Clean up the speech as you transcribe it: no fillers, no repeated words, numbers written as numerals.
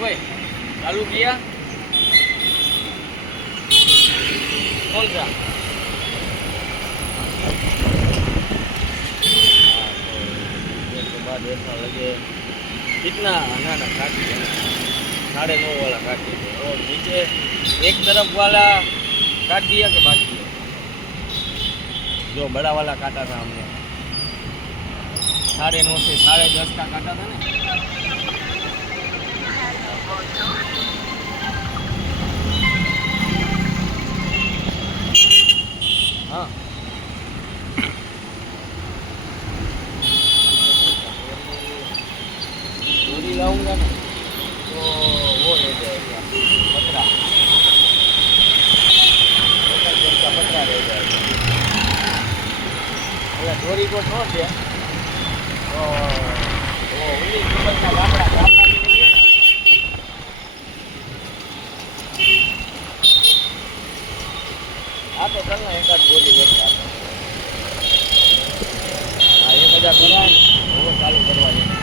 भाई चालू किया कौन सा के बाद ऐसा लगे कितना ना ना काट दिया 9.5 वाला काट दिया और नीचे एक तरफ वाला काट दिया कि बाकी है जो बड़ा वाला काटा था हमने 9.5 से 10.5 का काटा था ना हाँ चोरी लाऊंगा ना तो वो ले जाएगा पतरा का पतरा रह जाएगा अगर चोरी को छोड़ दिया तो वो उन्हीं का गामड़ा गामड़ा भी नहीं है हाँ तो चल ना एक आध गोली लेकर आता हाँ 1000 कराए वो चालू करवा देना